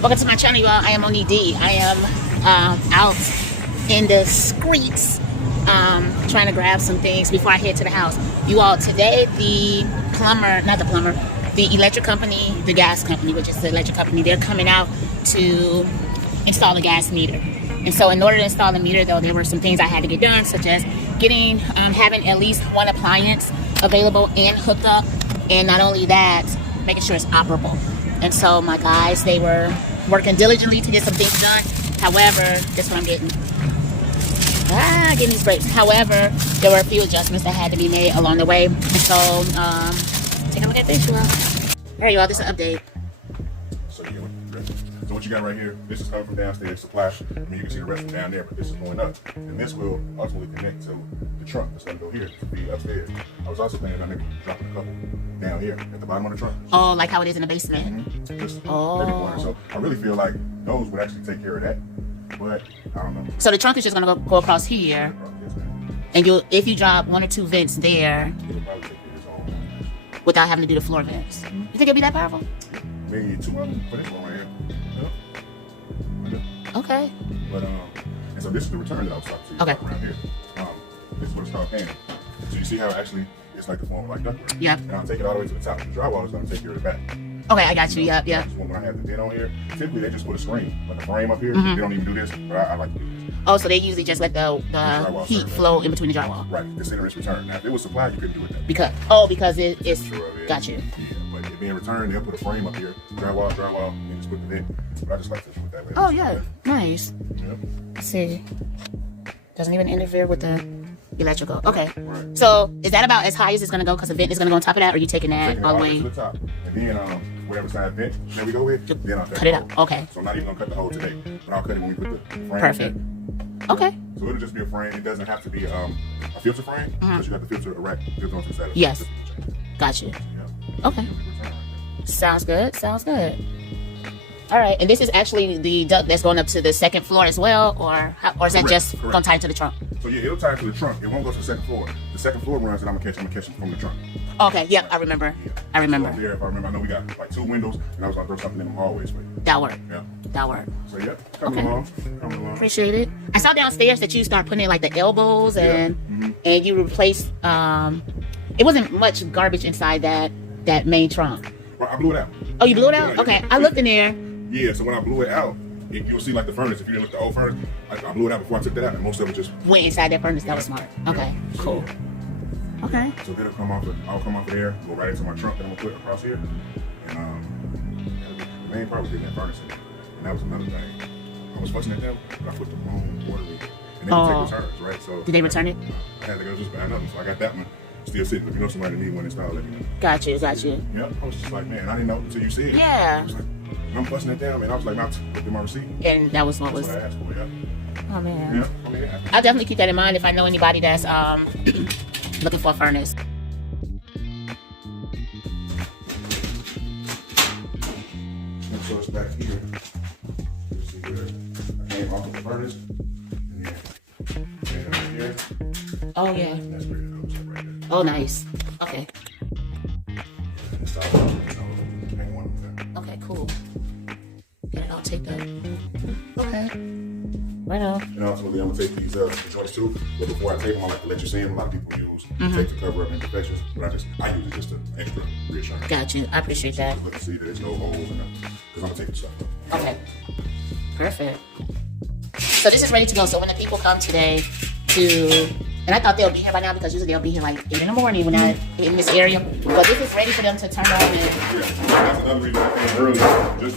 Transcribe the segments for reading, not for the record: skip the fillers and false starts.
Welcome to my channel, y'all. I am Monique D. I am out in the streets trying to grab some things before I head to the house. You all, today the electric company, the gas company, which is the electric company, they're coming out to install the gas meter. And so in order to install the meter, though, there were some things I had to get done, such as getting, having at least one appliance available and hooked up. And not only that, making sure it's operable. And so my guys, they were working diligently to get some things done. However, that's what I'm getting. Getting these brakes. However, there were a few adjustments that had to be made along the way. And so, take a look at this, y'all. All right, y'all, this is an update. So what you got right here, this is coming from downstairs, supply. I mean, you can see the rest from down there, but this is going up. And this will ultimately connect to the trunk that's going to go here to be upstairs. I was also thinking about maybe dropping a couple down here at the bottom of the trunk. Oh, like how it is in the basement? Mm-hmm. Just every corner. So I really feel like those would actually take care of that. But I don't know. So the trunk is just going to go across here. And if you drop one or two vents there, it'll probably take care of its own. without having to do the floor vents. You think it'd be that powerful? Maybe two of them for this one right here. Okay. But and so this is the return that I was talking to you about around here. This is what it's called panning. So you see how actually it's like the form of like ductwork. Yeah. And I'll take it all the way to the top. The drywall is going to take care of the back. Okay, I got you. Yeah, yeah. When I have the vent on here, typically they just put a screen, like a frame up here. They don't even do this, but I like to do this. Oh, so they usually just let the heat flow in between the drywall. Right. The center is returned. Now, if it was supplied, you couldn't do it that. Because it's got you. Yeah, but it being returned, they'll put a frame up here, drywall, and just put the vent. But I just like to do it that way. Oh yeah, nice. Yep. Let's see. Doesn't even interfere with the electrical. Okay. Right. So is that about as high as it's gonna go? Because the vent is gonna go on top of that, or are you taking that all the way to the top? And then whatever side vent that we go with, then I'll cut it out. Okay. So I'm not even gonna cut the hole today, but I'll cut it when we put the frame. Perfect. Okay. So it'll just be a frame. It doesn't have to be a filter frame, because you got the filter erect, filter on the side. Yes. Got you. Yeah. Okay. Sounds good. Sounds good. All right, and this is actually the duct that's going up to the second floor as well, or is that just going to tie it to the trunk? So yeah, it'll tie it to the trunk. It won't go to the second floor. The second floor runs that I'm gonna catch it from the trunk. Okay, yep, I remember. Yeah. I remember. So there, if I remember, I know we got like 2 windows, and I was gonna throw something in them hallways for you. That worked. Yeah. That worked. So yeah, coming along. Appreciate it. I saw downstairs that you start putting in like the elbows and and you replaced. It wasn't much garbage inside that main trunk. Well, I blew it out. Oh, you blew it out? Okay, I looked in there. Yeah, so when I blew it out, you'll see like the furnace. If you didn't look at the old furnace, I blew it out before I took that out, and most of it just went inside that furnace. That was smart. Okay, cool. Okay. So it'll come off. I'll come off of there, go right into my trunk that I'm gonna put across here, and the main part was getting that furnace in there, and that was another thing. I was fussing at them, but I put the wrong water in, and they would take returns, right? So did they return it? I had to go just buy another, so I got that one still sitting. If you know somebody need one installed, let me know. Got you. Yep. I was just like, man, I didn't know until you said it. Yeah. I'm busting it down, and I was like, "Not look at my receipt." And that was what I asked for, yeah. Oh man. Yeah, I mean, yeah. I'll definitely keep that in mind if I know anybody that's looking for a furnace. And so it's back here. You see where I came off of the furnace, and then up here. Oh yeah. That's where it goes right there. Oh nice. Okay. Okay, cool. Get it all taped up. Okay. Right on. And ultimately, I'm gonna take these joints too. But before I tape them, I like to let you see them. A lot of people use tape to cover up imperfections, but I use it just to extra reassurance. Got you. I appreciate that. Let me see that there's no holes in them, because I'm gonna take the stuff up. Okay. Perfect. So this is ready to go. So when the people come today and I thought they'll be here by now, because usually they'll be here like 8 in the morning when I'm in this area. But this is ready for them to turn on and that's another reason I came early, just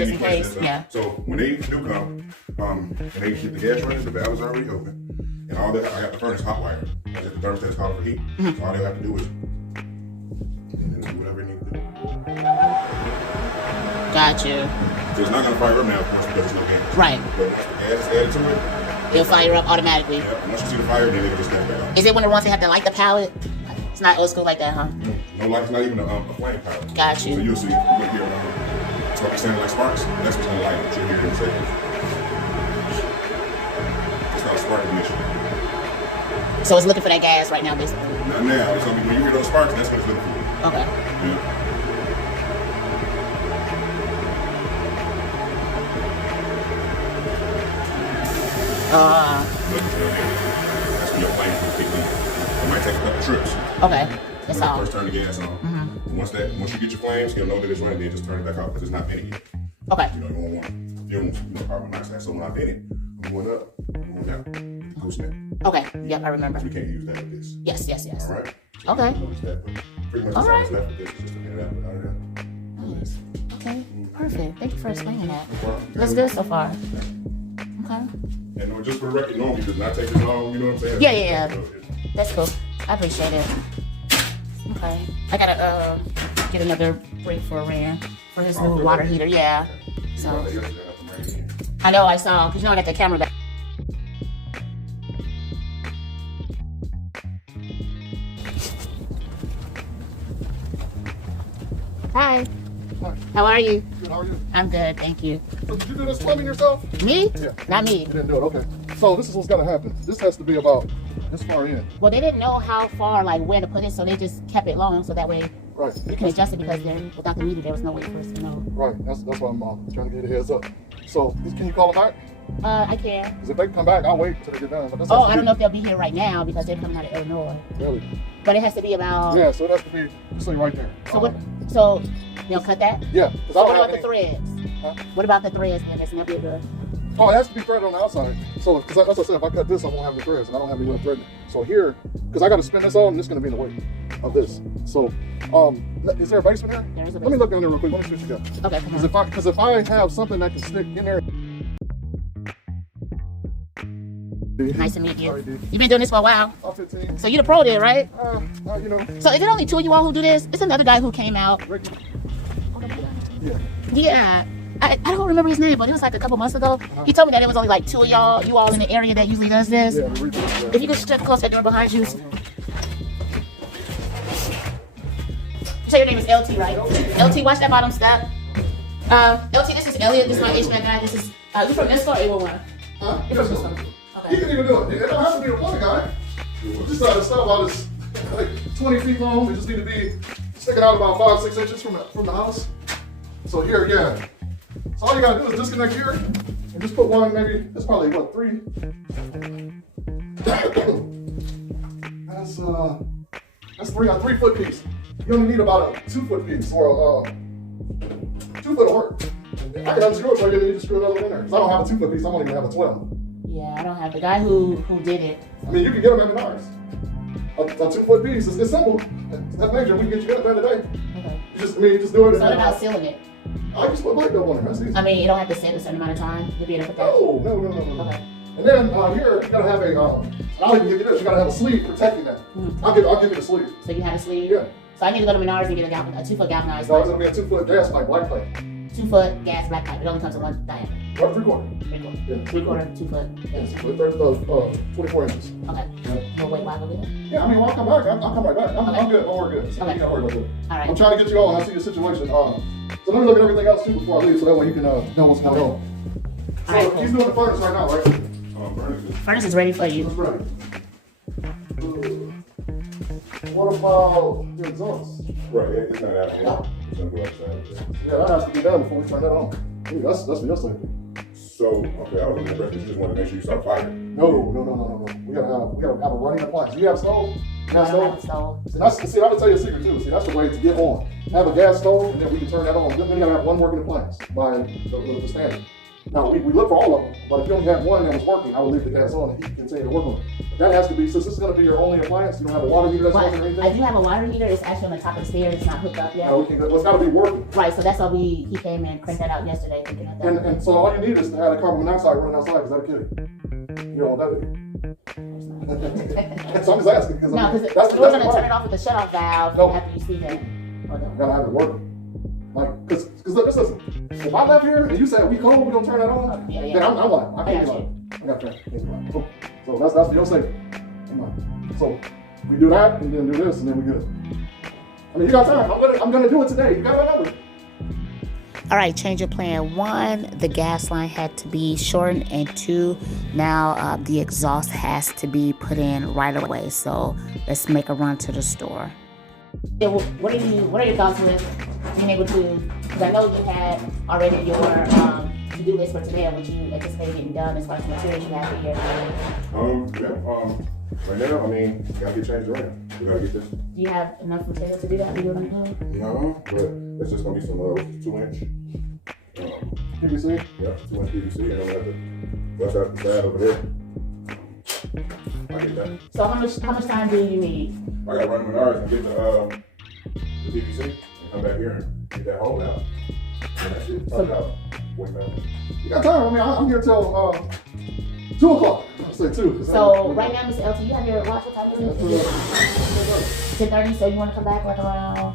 in case. Yeah. So when they do come, and they get the gas running, the valve is already open, and all that, I got the furnace hot wired. I got the thermostat calling for heat. So all they have to do is do whatever they need to do. Got you. So it's not gonna fire up now, of course, because there's no gas. Right. But once the gas is added to it, it'll fire up automatically. Yeah. Once you see the fire, then they can just get it back on. Is it one of the ones that have to light the pallet? It's not old school like that, huh? No light, it's not even a flame power. Got you. So you'll see, look here, it's gonna be sounding like sparks. That's what's gonna light it. You'll hear it in a second. It's not a spark ignition. So it's looking for that gas right now, basically. Not now. It's gonna be when you hear those sparks, that's what it's looking for. Okay. Yeah. That's when your flames will kick in. It might take a couple trips. Okay. That's all. First turn the gas on. Once you get your flames, you'll know that it's running. Then just turn it back off because it's not venting yet. Okay. You don't want fumes, carbon monoxide. So when I vent it, I'm going up, I'm going down. The coast net. Okay. Yep, I remember. So we can't use that with this. Yes. All right. So Okay. Notice that, but pretty much All that's right. left with this. It's just to get it out of that. Nice. Okay. Perfect. Thank you for explaining that. No problem. That's good so far. Okay. And just for the record, normally it does not take as long. You know what I'm saying? Yeah. That's cool. I appreciate it. Okay. I gotta get another break for Rand for his new water heater. Yeah. So I know I saw because I got the camera back. Hi. How are you? Good, how are you? I'm good, thank you. So did you do this plumbing yourself? Me? Yeah. Not me. You didn't do it, okay. So this is what's gonna happen. This has to be about this far in. Well, they didn't know how far, like where to put it, so they just kept it long, so that way Right. we can adjust it because without the meter, there was no way for us to know. Right, that's why I'm trying to get a heads up. So can you call them back? I can. Because if they come back, I'll wait until they get done. But this Oh, has to I don't be- know if they'll be here right now because they're coming out of Illinois. Really? But it has to be about. Yeah, so it has to be this thing right there. So what? So they'll cut that. Yeah, because I So don't what have about the any. threads? Huh? What about the threads? Then that's never good. Oh, it has to be threaded on the outside. So, because as I said, if I cut this, I won't have the threads, and I don't have any way of threading. So here, because I got to spin this on, and it's going to be in the way of this. So, is there a basement here? There is a Let me look in there real quick. Let me see what you got. Okay, come on. Because if I have something that can stick in there. Nice to meet you. Sorry, dude. You've been doing this for a while. I'm 15. So you're the pro there, right? You know, So is it only two of you all who do this? It's another guy who came out. Ricky. Yeah. Yeah. I don't remember his name, but it was like a couple months ago. He told me that it was only like two of you all in the area that usually does this. Yeah, Ricky. Yeah. If you could step close to that door behind you. You say your name is LT, right? LT, watch that bottom step. LT, this is Elliot. This is my HVAC guy. This is, you from Nestor or 811? Huh? You from Nestor? You Okay. can even do it. It don't have to be a plumbing guy. Just the stuff about this, like 20 feet long. It just need to be sticking out about 5-6 inches from the house. So here, yeah. So all you gotta do is disconnect here and just put one, maybe, that's probably what, 3? That's 3 foot piece. You only need about a 2 foot piece or 2 foot of work. I can unscrew it so you need to screw another one in there. 'Cause I don't have a 2 foot piece, I don't even have a 12. Yeah, I don't have the guy who did it. I mean, you can get them at Menards. A 2 foot piece, it's simple. It's that major, we can get you in at the end of the day. Okay. You just do it. So what about sealing it? I just put a light up on it, that's easy. I mean, you don't have to sit a certain amount of time to be able to put that. No. Okay. And then here, you gotta have a, I'll even give you this, you gotta have a sleeve protecting that. Mhm. I'll give you the sleeve. So you have a sleeve? Yeah. So I need to go to Menards and get a 2 foot galvanized So it's pipe. gonna be a 2 foot gas pipe, black plate. 2 foot gas black pipe. It only comes in one diameter. Or 3/4. 3/4. Yeah. 3/4, 2 foot. Yeah, gas. 24 inches. Okay. Yeah. No wait while I go get it. Yeah, I mean, when I come back, I'll come right back. I'm Okay. good, don't worry good. So Okay. you gotta worry about that. All right. I'm trying to get you on, I see your situation. So let me look at everything else too before I leave, so that way you can know what's going on. All right, So cool. he's doing the furnace right now, right? Furnace is ready for you. That's right. What about the exhaust? Right, it's not out here. It's gonna go outside. Yeah, that has to be done before we turn that on. Ooh, that's what you're saying. So, okay, I was in the rest, you just want to make sure you start firing. No. We gotta have a running appliance. Do you have a stove? You No, have I a don't have a stove? stove. See, I can tell you a secret too. See, that's the way to get on. Have a gas stove, and then we can turn that on. Then we gotta have one working appliance by the standard. Now, we look for all of them, but if you only have one that was working, I would leave the gas on and he can continue to work on it. But that has to be, since this is gonna be your only appliance, you don't have a water heater that's But working or I anything? do have a water heater. It's actually on the top of the stairs. It's not hooked up yet. No, we can, well, it's gotta be working. Right, so that's why he came and cranked that out yesterday. Looking at that. And so all you need is to have the carbon monoxide running outside, because that'll kill you. You don't want that to be. So I'm just asking, because No, because that's we're gonna the turn it off with the shut-off valve Nope. after you see that. Hold on. gotta have it working. Like, cause look, just listen. If I left here and you said we cold, we don't turn that on, Yeah, yeah. then I'm like, I can't be I got like, I got that. So that's for your safety. So we do that and then do this and then we good. I mean, you got time. I'm gonna do it today. You got my number. All right, change of plan. 1, the gas line had to be shortened, and 2, now the exhaust has to be put in right away. So let's make a run to the store. Yeah, what are your thoughts with being able to? Because I know you had already your to-do list for today, or what you anticipate getting done as far as materials you have here? Right now, I mean, gotta get changed around. We gotta get this. Do you have enough material to do that? Are you gonna do it? No, but it's just gonna be some 2-inch. PVC? Yep, 2-inch PVC, and I'm gonna have to bust out the side over there. I get that. So how much time do you need? I gotta run to Menards and get the PVC and come back here and get that hole out. And that shit, talk about 45 minutes. You got time? I mean, I'm here till 2 o'clock. I say 2. So right now, Mr. LT, you have your watch. What time is it? 10:30. So you want to come back like around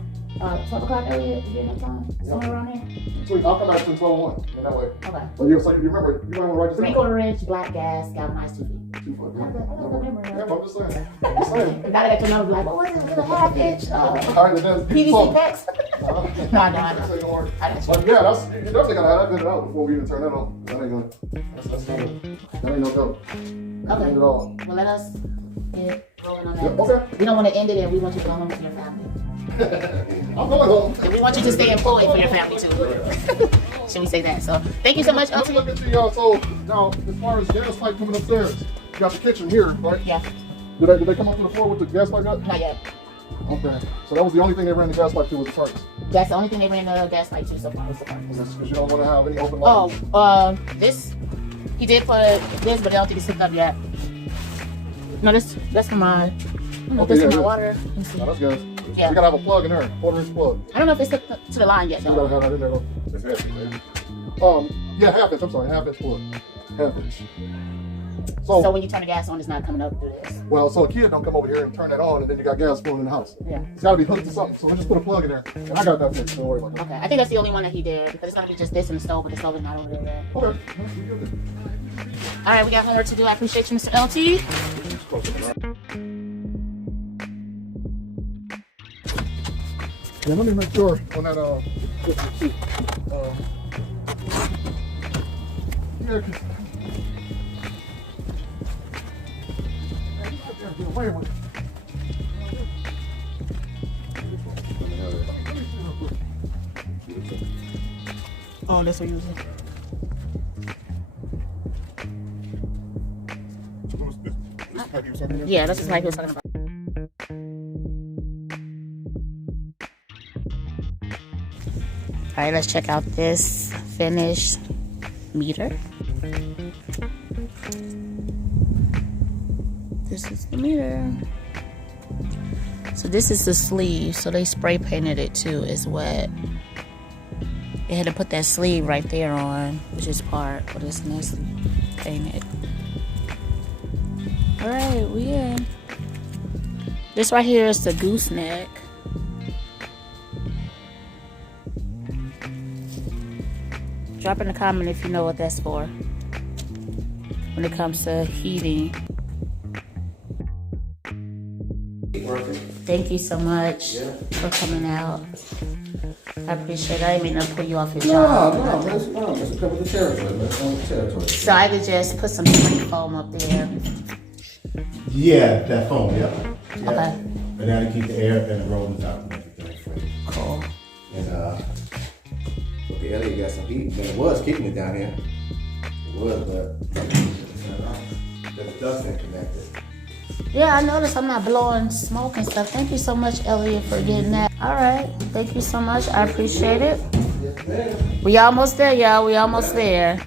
12 o'clock area? You get enough time? Somewhere around here? I'll come back to 12:01. In that way. Okay. But you remember, you want to write this down? 3/4 inch black gas, galvanized 2 feet. 2 foot. I got the memory. Yeah, I'm just saying. I'm just saying. Now that you know, like, what was it? Was it a half inch? All right, then PVC packs? No, I Say, don't. don't worry. I got you. But yeah, you definitely gotta have that bit out before we even turn that on. That ain't gonna. That ain't no joke. That ain't at all. Well, let us get rolling on that. Yeah, okay. We don't want to end it, and we want you to go home to your family. I'm going home. And we want you to stay employed for your family too. Should we say that? So thank you so much, Let me LT. look at you, so now as far as gas pipe coming upstairs, you got the kitchen here, right? Yeah, Did they come up to the floor with the gas pipe up? not yet. Okay. So that was the only thing they ran the gas pipe to was the parts. That's the only thing they ran the gas pipe to so far. Because you don't want to have any open lines. Oh, this he did put this, but I don't think it's hooked up yet. No, that's for my. I don't know if this is my water. Let me see. No, that's good. Yeah. You gotta have a plug in there, 1/4-inch plug. I don't know if it's hooked up to the line yet You though. gotta have that in there though. It's heavy, man. Yeah, 1/2 inch. I'm sorry, 1/2 inch plug. 1/2 inch. So when you turn the gas on, it's not coming up through this. Well, so a kid don't come over here and turn that on, and then you got gas flowing in the house. Yeah. It's got to be hooked to something. So let's just put a plug in there, and I got that fixed. Don't worry about that. Okay. I think that's the only one that he did because it's gonna be just this and the stove, but the stove is not over there yet. Okay. All right, we got homework to do. I appreciate you, Mr. LT. Yeah, let me make sure on that yeah, 'cause wait a minute. Oh, that's what you're using. Yeah, that's just like he was talking about. All right, let's check out this finished meter. This is the meter. So this is the sleeve. So they spray painted it too. It's wet. They had to put that sleeve right there on, which is part, but it's nicely painted. All right, we in. This right here is the gooseneck. Drop in a comment if you know what that's for when it comes to heating. Thank you so much for coming out. I appreciate it. I didn't mean to pull you off your job. No, let's cover the territory. Let's own the territory. So I could just put some spray foam up there. Yeah, that foam, yeah. Okay. And now to keep the air and the rolling top and everything free. Cool. And but the area got some heat. And it was keeping it down here. It was, but the dust ain't connected. Yeah, I noticed I'm not blowing smoke and stuff. Thank you so much, Elliot, for getting that. All right. Thank you so much. I appreciate it. We almost there, y'all. We almost there.